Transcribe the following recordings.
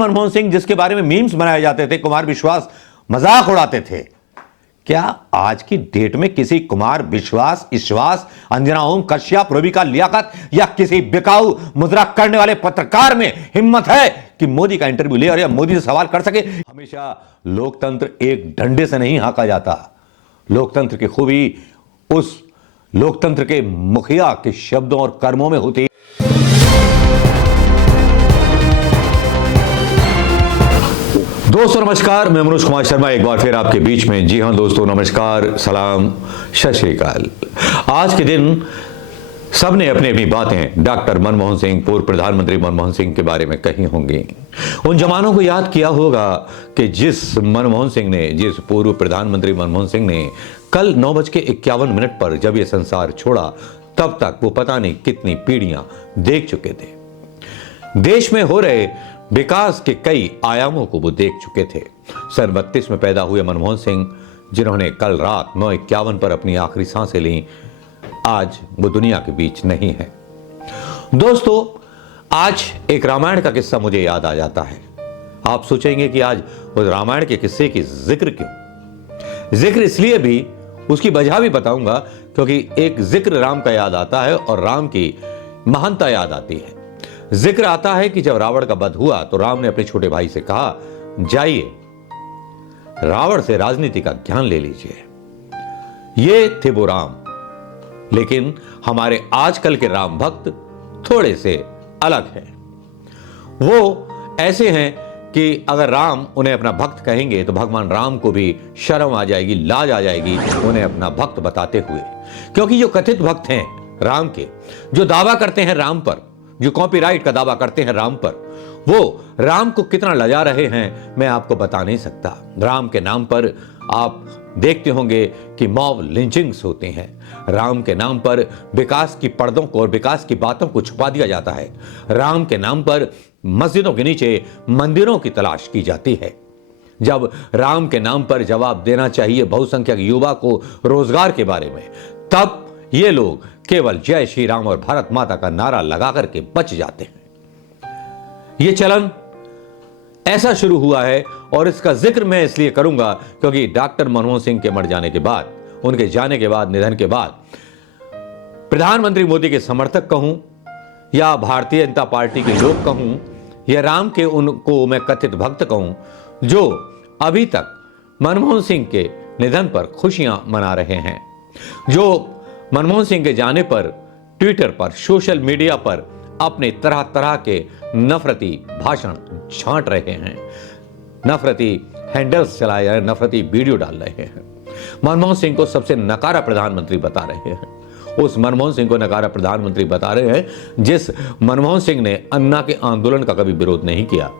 मनमोहन सिंह जिसके बारे में मीम्स बनाए जाते थे, कुमार विश्वास मजाक उड़ाते थे, क्या आज की डेट में किसी कुमार विश्वास, ईश्वास, अंजना ओम कश्यप, रविका लियाकत या किसी बिकाऊ मुद्रा करने वाले पत्रकार में हिम्मत है कि मोदी का इंटरव्यू ले और या मोदी से सवाल कर सके? हमेशा लोकतंत्र एक डंडे से नहीं हाँका जाता। लोकतंत्र की खूबी उस लोकतंत्र के मुखिया के शब्दों और कर्मों में होती है। दोस्तों नमस्कार, मैं मनोज कुमार शर्मा एक बार फिर आपके बीच में। जी हां दोस्तों, नमस्कार, सलाम, सत श्री अकाल। आज के दिन सबने अपनी अपनी बातें डॉक्टर मनमोहन सिंह, पूर्व प्रधानमंत्री मनमोहन सिंह के बारे में कही होंगी। उन जमानों को याद किया होगा कि जिस पूर्व प्रधानमंत्री मनमोहन सिंह ने कल 9:51 पर जब यह संसार छोड़ा, तब तक वो पता नहीं कितनी पीढ़ियां देख चुके थे। देश में हो रहे विकास के कई आयामों को वो देख चुके थे। सन 32 में पैदा हुए मनमोहन सिंह, जिन्होंने कल रात 9:51 पर अपनी आखिरी सांसें ली, आज वो दुनिया के बीच नहीं है। दोस्तों, आज एक रामायण का किस्सा मुझे याद आ जाता है। आप सोचेंगे कि आज उस रामायण के किस्से की जिक्र क्यों? जिक्र इसलिए भी, उसकी वजह भी बताऊंगा, क्योंकि एक जिक्र राम का याद आता है और राम की महानता याद आती है। जिक्र आता है कि जब रावण का वध हुआ तो राम ने अपने छोटे भाई से कहा, जाइए रावण से राजनीति का ज्ञान ले लीजिए। ये थे वो राम। लेकिन हमारे आजकल के राम भक्त थोड़े से अलग हैं। वो ऐसे हैं कि अगर राम उन्हें अपना भक्त कहेंगे तो भगवान राम को भी शर्म आ जाएगी, लाज आ जाएगी उन्हें अपना भक्त बताते हुए। क्योंकि जो कथित भक्त हैं राम के, जो दावा करते हैं राम पर, जो कॉपीराइट का दावा करते हैं राम पर, वो राम को कितना लजा रहे हैं मैं आपको बता नहीं सकता। राम के नाम पर आप देखते होंगे कि मॉब लिंचिंग्स होते हैं। राम के नाम पर विकास की पर्दों को और विकास की बातों को छुपा दिया जाता है। राम के नाम पर मस्जिदों के नीचे मंदिरों की तलाश की जाती है। जब राम के नाम पर जवाब देना चाहिए बहुसंख्यक युवा को रोजगार के बारे में, तब ये लोग केवल जय श्री राम और भारत माता का नारा लगा करके बच जाते हैं। यह चलन ऐसा शुरू हुआ है और इसका जिक्र मैं इसलिए करूंगा क्योंकि डॉक्टर मनमोहन सिंह के मर जाने के बाद, उनके जाने के बाद, निधन के बाद, प्रधानमंत्री मोदी के समर्थक कहूं या भारतीय जनता पार्टी के लोग कहूं या राम के उनको मैं कथित भक्त कहूं, जो अभी तक मनमोहन सिंह के निधन पर खुशियां मना रहे हैं, जो मनमोहन सिंह के जाने पर ट्विटर पर, सोशल मीडिया पर अपने तरह तरह के नफरती भाषण छांट रहे हैं, नफरती हैंडल्स चलाए जा रहे हैं, नफरती वीडियो डाल रहे हैं, मनमोहन सिंह को सबसे नकारा प्रधानमंत्री बता रहे हैं। उस मनमोहन सिंह को नकारा प्रधानमंत्री बता रहे हैं जिस मनमोहन सिंह ने अन्ना के आंदोलन का कभी विरोध नहीं किया।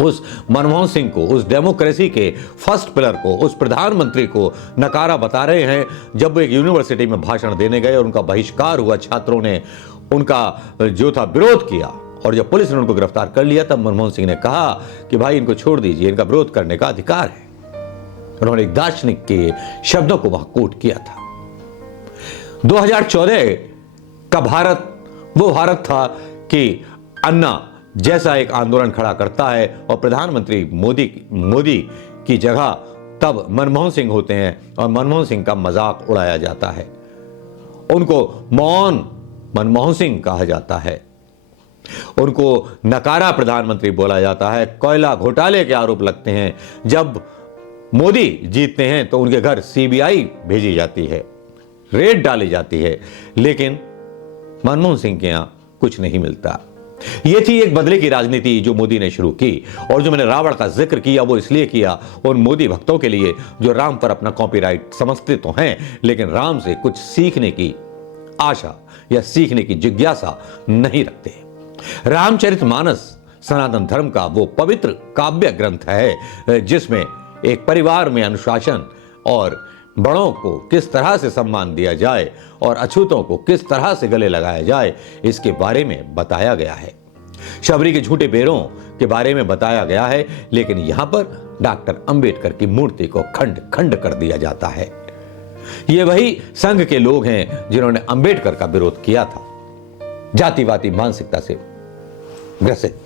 उस मनमोहन सिंह को, उस डेमोक्रेसी के फर्स्ट पिलर को, उस प्रधानमंत्री को नकारा बता रहे हैं। जब वो एक यूनिवर्सिटी में भाषण देने गए और उनका बहिष्कार हुआ, छात्रों ने उनका जो था विरोध किया और जब पुलिस ने उनको गिरफ्तार कर लिया, तब मनमोहन सिंह ने कहा कि भाई इनको छोड़ दीजिए, इनका विरोध करने का अधिकार है। उन्होंने एक दार्शनिक के शब्दों को वहां कोट किया था। 2014 का भारत वो भारत था कि अन्ना जैसा एक आंदोलन खड़ा करता है और प्रधानमंत्री मोदी की जगह तब मनमोहन सिंह होते हैं और मनमोहन सिंह का मजाक उड़ाया जाता है। उनको मौन मनमोहन सिंह कहा जाता है, उनको नकारा प्रधानमंत्री बोला जाता है। कोयला घोटाले के आरोप लगते हैं। जब मोदी जीतते हैं तो उनके घर सीबीआई भेजी जाती है, रेड डाली जाती है, लेकिन मनमोहन सिंह के यहां कुछ नहीं मिलता। यह थी एक बदले की राजनीति जो मोदी ने शुरू की। और जो मैंने रावण का जिक्र किया वो इसलिए किया उन मोदी भक्तों के लिए जो राम पर अपना कॉपीराइट समझते तो हैं, लेकिन राम से कुछ सीखने की आशा या सीखने की जिज्ञासा नहीं रखते। रामचरितमानस सनातन धर्म का वो पवित्र काव्य ग्रंथ है जिसमें एक परिवार में अनुशासन और बड़ों को किस तरह से सम्मान दिया जाए और अछूतों को किस तरह से गले लगाया जाए, इसके बारे में बताया गया है। शबरी के झूठे पैरों के बारे में बताया गया है, लेकिन यहां पर डॉक्टर अंबेडकर की मूर्ति को खंड खंड कर दिया जाता है। ये वही संघ के लोग हैं जिन्होंने अंबेडकर का विरोध किया था, जातिवादी मानसिकता से ग्रसित।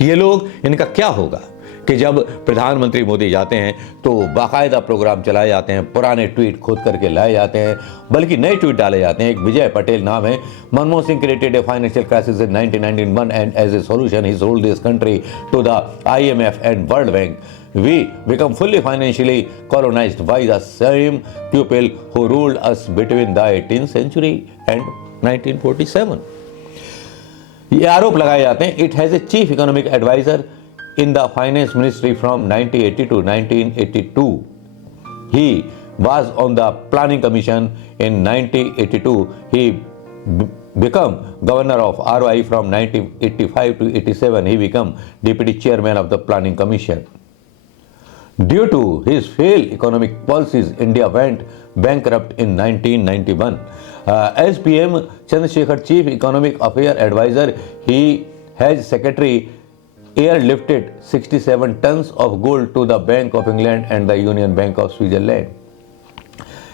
ये लोग, इनका क्या होगा कि जब प्रधानमंत्री मोदी जाते हैं तो बाकायदा प्रोग्राम चलाए जाते हैं, पुराने ट्वीट खोद करके लाए जाते हैं, बल्कि नए ट्वीट डाले जाते हैं। एक विजय पटेल नाम है, Manmohan Singh created a financial crisis in 1991 and as a solution he sold this country to the IMF and world bank. We become fully financially colonized by the same people who ruled us between the 18th century and 1947. ये आरोप लगाए जाते हैं. It has a chief economic advisor in the finance ministry from 1980 to 1982. He was on the planning commission in 1982. He become governor of RI from 1985 to 87. He become deputy chairman of the planning commission. Due to his failed economic policies, India went bankrupt in 1991. As PM Chandrasekhar, Chief Economic Affairs Advisor, he has secretary airlifted 67 tons of gold to the Bank of England and the Union Bank of Switzerland.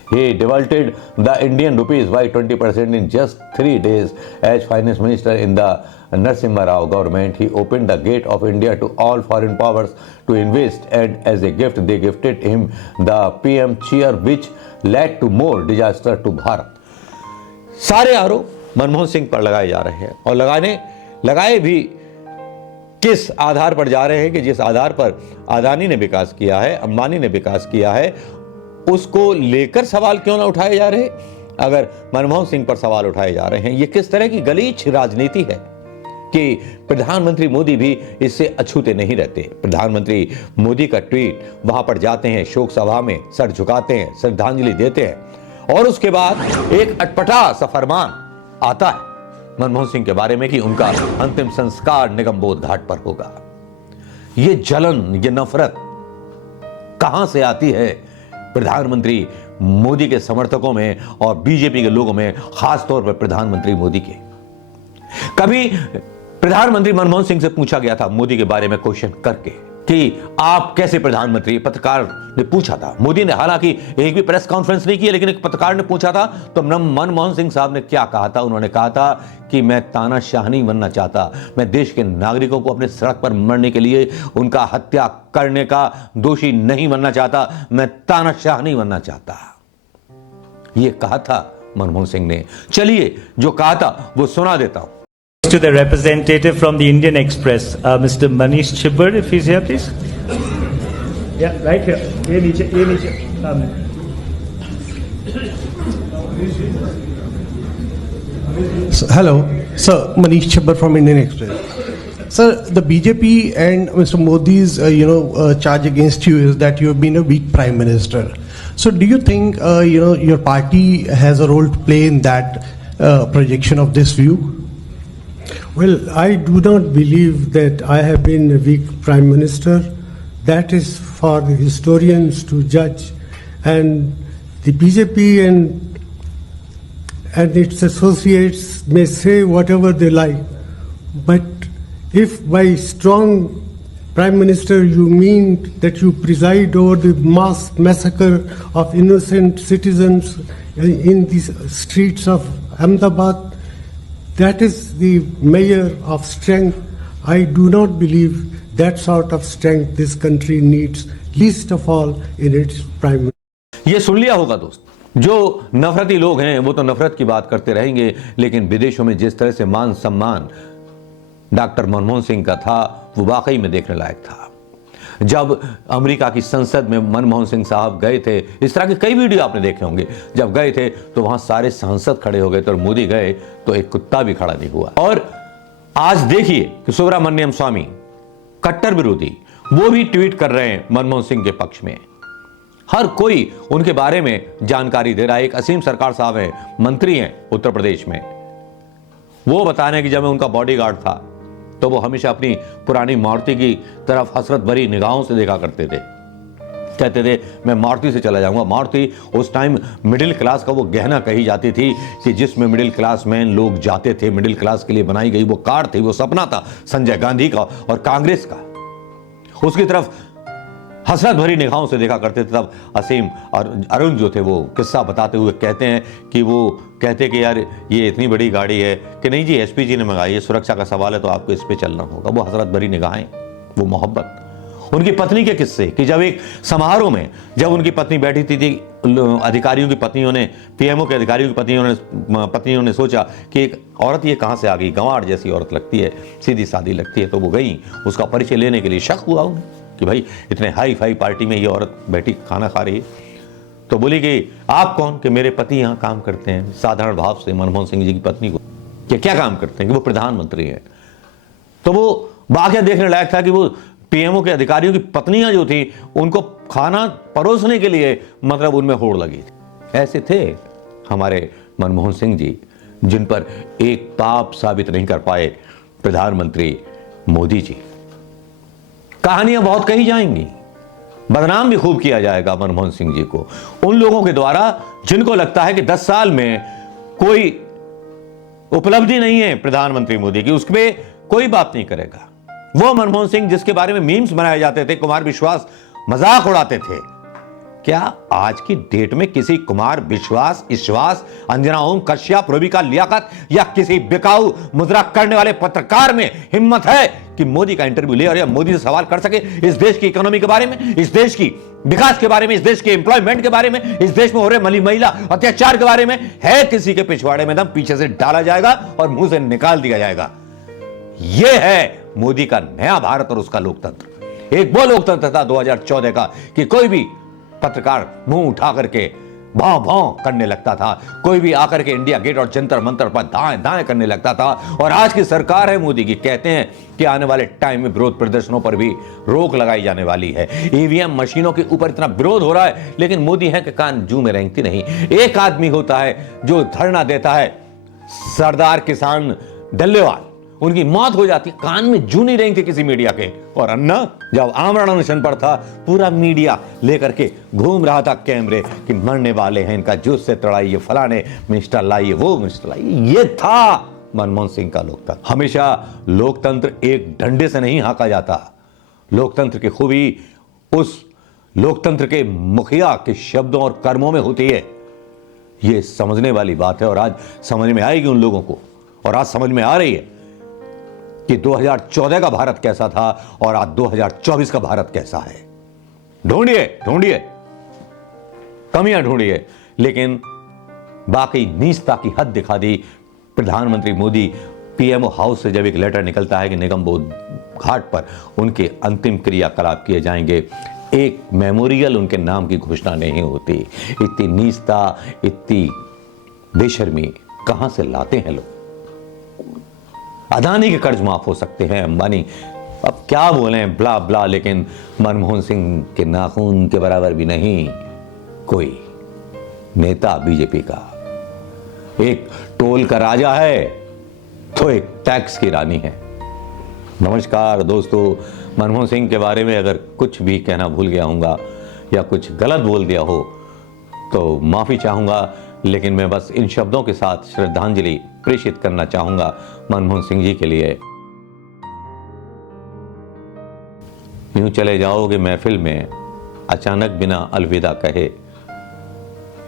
He devalued the Indian rupees by 20% in just 3 days. As finance minister in the Narasimha Rao government, he opened the gate of India to all foreign powers to invest, and as a gift they gifted him the PM chair, which led to more disaster to Bharat. सारे आरोप मनमोहन सिंह पर लगाए जा रहे हैं और लगाए भी किस आधार पर जा रहे हैं कि जिस आधार पर अदानी ने विकास किया है, अंबानी ने विकास किया है, उसको लेकर सवाल क्यों ना उठाए जा रहे, अगर मनमोहन सिंह पर सवाल उठाए जा रहे हैं। यह किस तरह की गलीच राजनीति है कि प्रधानमंत्री मोदी भी इससे अछूते नहीं रहते। प्रधानमंत्री मोदी का ट्वीट, वहां पर जाते हैं, शोक सभा में सर झुकाते हैं, श्रद्धांजलि देते हैं और उसके बाद एक अटपटा सा फरमान आता है मनमोहन सिंह के बारे में कि उनका अंतिम संस्कार निगमबोध घाट पर होगा। ये जलन, ये नफरत कहां से आती है प्रधानमंत्री मोदी के समर्थकों में और बीजेपी के लोगों में, खासतौर पर प्रधानमंत्री मोदी के। कभी प्रधानमंत्री मनमोहन सिंह से पूछा गया था मोदी के बारे में क्वेश्चन करके कि आप कैसे प्रधानमंत्री, पत्रकार ने पूछा था। मोदी ने हालांकि एक भी प्रेस कॉन्फ्रेंस नहीं की, लेकिन एक पत्रकार ने पूछा था तो मनमोहन सिंह साहब ने क्या कहा था। उन्होंने कहा था कि मैं तानाशाह नहीं बनना चाहता, मैं देश के नागरिकों को अपने सड़क पर मरने के लिए उनका हत्या करने का दोषी नहीं बनना चाहता, मैं तानाशाह नहीं बनना चाहता। यह कहा था मनमोहन सिंह ने। चलिए जो कहा था वो सुना देता हूं। To the representative from the Indian Express, Mr. Manish Chibber, if he's here, please. Yeah, right here. ये नीचे. Hello, sir. Manish Chibber from Indian Express. Sir, the BJP and Mr. Modi's, charge against you is that you have been a weak prime minister. So, do you think, your party has a role to play in that projection of this view? Well, I do not believe that I have been a weak prime minister. That is for the historians to judge, and the BJP and its associates may say whatever they like. But if by strong prime minister you mean that you preside over the mass massacre of innocent citizens in the streets of Ahmedabad, that is the measure of strength. I do not believe that sort of strength this country needs, least of all in its prime minister. ये सुन लिया होगा दोस्त, जो नफरती लोग हैं वो तो नफरत की बात करते रहेंगे, लेकिन विदेशों में जिस तरह से मान सम्मान डॉक्टर मनमोहन सिंह का था वो वाकई में देखने लायक था। जब अमेरिका की संसद में मनमोहन सिंह साहब गए थे, इस तरह के कई वीडियो आपने देखे होंगे, जब गए थे तो वहां सारे सांसद खड़े हो गए थे और मोदी गए तो एक कुत्ता भी खड़ा नहीं हुआ। और आज देखिए कि सुब्रमण्यम स्वामी, कट्टर विरोधी, वो भी ट्वीट कर रहे हैं मनमोहन सिंह के पक्ष में। हर कोई उनके बारे में जानकारी दे रहा है। एक असीम सरकार साहब हैं, मंत्री हैं उत्तर प्रदेश में, वो बता रहे हैं कि जब मैं उनका बॉडीगार्ड था तो वो हमेशा अपनी पुरानी मारुति की तरफ हसरत भरी निगाहों से देखा करते थे। कहते थे मैं मारुति से चला जाऊंगा। मारुति उस टाइम मिडिल क्लास का वो गहना कही जाती थी कि जिसमें मिडिल क्लास मैन लोग जाते थे। मिडिल क्लास के लिए बनाई गई वो कार थी, वो सपना था संजय गांधी का और कांग्रेस का। उसकी तरफ हसरत भरी निगाहों से देखा करते थे। तब असीम और अरुण जो थे वो किस्सा बताते हुए कहते हैं कि वो कहते कि यार ये इतनी बड़ी गाड़ी है कि नहीं जी एसपी जी ने मंगाई है, सुरक्षा का सवाल है तो आपको इस पे चलना होगा। वो हसरत भरी निगाहें, वो मोहब्बत। उनकी पत्नी के किस्से कि जब एक समारोह में जब उनकी पत्नी बैठी थी अधिकारियों की पत्नियों ने, पीएमओ के अधिकारियों की पत्नियों ने सोचा कि एक औरत ये कहाँ से आ गई, गंवार जैसी औरत लगती है, सीधी सादी लगती है। तो वो गई, उसका परिचय लेने के लिए शक हुआ उन्हें कि भाई इतने हाई फाई पार्टी में ये औरत बैठी खाना खा रही है। तो बोली कि आप कौन? कि मेरे पति यहाँ काम करते हैं। साधारण भाव से मनमोहन सिंह जी की पत्नी को कि क्या काम करते हैं? कि वो प्रधानमंत्री हैं। तो वो वाकया देखने लायक था कि वो पीएमओ के अधिकारियों की पत्नियां जो थी उनको खाना परोसने के लिए मतलब उनमें होड़ लगी थी। ऐसे थे हमारे मनमोहन सिंह जी, जिन पर एक पाप साबित नहीं कर पाए प्रधानमंत्री मोदी जी। कहानियां बहुत कही जाएंगी, बदनाम भी खूब किया जाएगा मनमोहन सिंह जी को उन लोगों के द्वारा जिनको लगता है कि 10 साल में कोई उपलब्धि नहीं है प्रधानमंत्री मोदी की, उसमें कोई बात नहीं करेगा। वो मनमोहन सिंह जिसके बारे में मीम्स बनाए जाते थे, कुमार विश्वास मजाक उड़ाते थे, क्या आज की डेट में किसी कुमार विश्वास, ईश्वास, अंजना ओम कश्यप, रूबिका लियाकत या किसी बिकाऊ मुद्रा करने वाले पत्रकार में हिम्मत है कि मोदी का इंटरव्यू ले और या मोदी से सवाल कर सके इस देश की इकोनॉमी के बारे में, इस देश की विकास के बारे में, इस देश के एम्प्लॉयमेंट के बारे में, इस देश में हो रहे महिला अत्याचार के बारे में? है किसी के पिछवाड़े में दम, पीछे से डाला जाएगा और मुंह से निकाल दिया जाएगा। यह है मोदी का नया भारत और उसका लोकतंत्र। एक वो लोकतंत्र था 2014 का कि कोई भी पत्रकार मुंह उठा करके भाव भाव करने लगता था, कोई भी आकर के इंडिया गेट और जंतर मंतर पर दाएं दाएं करने लगता था। और आज की सरकार है मोदी की, कहते हैं कि आने वाले टाइम में विरोध प्रदर्शनों पर भी रोक लगाई जाने वाली है। ईवीएम मशीनों के ऊपर इतना विरोध हो रहा है, लेकिन मोदी है कि कान जू में रेंगती नहीं। एक आदमी होता है जो धरना देता है, सरदार किसान डल्लेवाल, उनकी मौत हो जाती, कान में जू नहीं रेंगती किसी मीडिया के। और अन्ना जब आमरण अनशन पर था, पूरा मीडिया लेकर के घूम रहा था कैमरे कि मरने वाले हैं, इनका जूस से तड़ाइए, फलाने मिनिस्टर लाइए, वो मिनिस्टर लाइए। ये था मनमोहन सिंह का लोकतंत्र। हमेशा लोकतंत्र एक डंडे से नहीं हाँका जाता। लोकतंत्र की खूबी उस लोकतंत्र के मुखिया के शब्दों और कर्मों में होती है। ये समझने वाली बात है और आज समझ में आएगी उन लोगों को, और आज समझ में आ रही है कि 2014 का भारत कैसा था और आज 2024 का भारत कैसा है। ढूंढिए ढूंढिए, कमियां ढूंढिए, लेकिन बाकी नीचता की हद दिखा दी प्रधानमंत्री मोदी। पीएमओ हाउस से जब एक लेटर निकलता है कि निगम बोध घाट पर उनके अंतिम क्रियाकलाप किए जाएंगे, एक मेमोरियल उनके नाम की घोषणा नहीं होती। इतनी नीचता, इतनी बेशर्मी कहां से लाते हैं लोग? अदानी के कर्ज माफ हो सकते हैं, अंबानी अब क्या बोलें ब्ला ब्ला, लेकिन मनमोहन सिंह के नाखून के बराबर भी नहीं कोई नेता बीजेपी का। एक टोल का राजा है तो एक टैक्स की रानी है। नमस्कार दोस्तों, मनमोहन सिंह के बारे में अगर कुछ भी कहना भूल गया हूँगा या कुछ गलत बोल दिया हो तो माफ़ी चाहूँगा, लेकिन मैं बस इन शब्दों के साथ श्रद्धांजलि प्रेषित करना चाहूँगा मनमोहन सिंह जी के लिए। यूं चले जाओगे महफिल में अचानक बिना अलविदा कहे,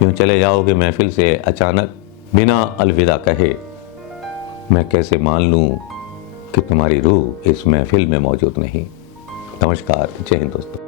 यूं चले जाओगे महफिल से अचानक बिना अलविदा कहे, मैं कैसे मान लूं कि तुम्हारी रूह इस महफिल में मौजूद नहीं। नमस्कार, जय हिंद दोस्तों।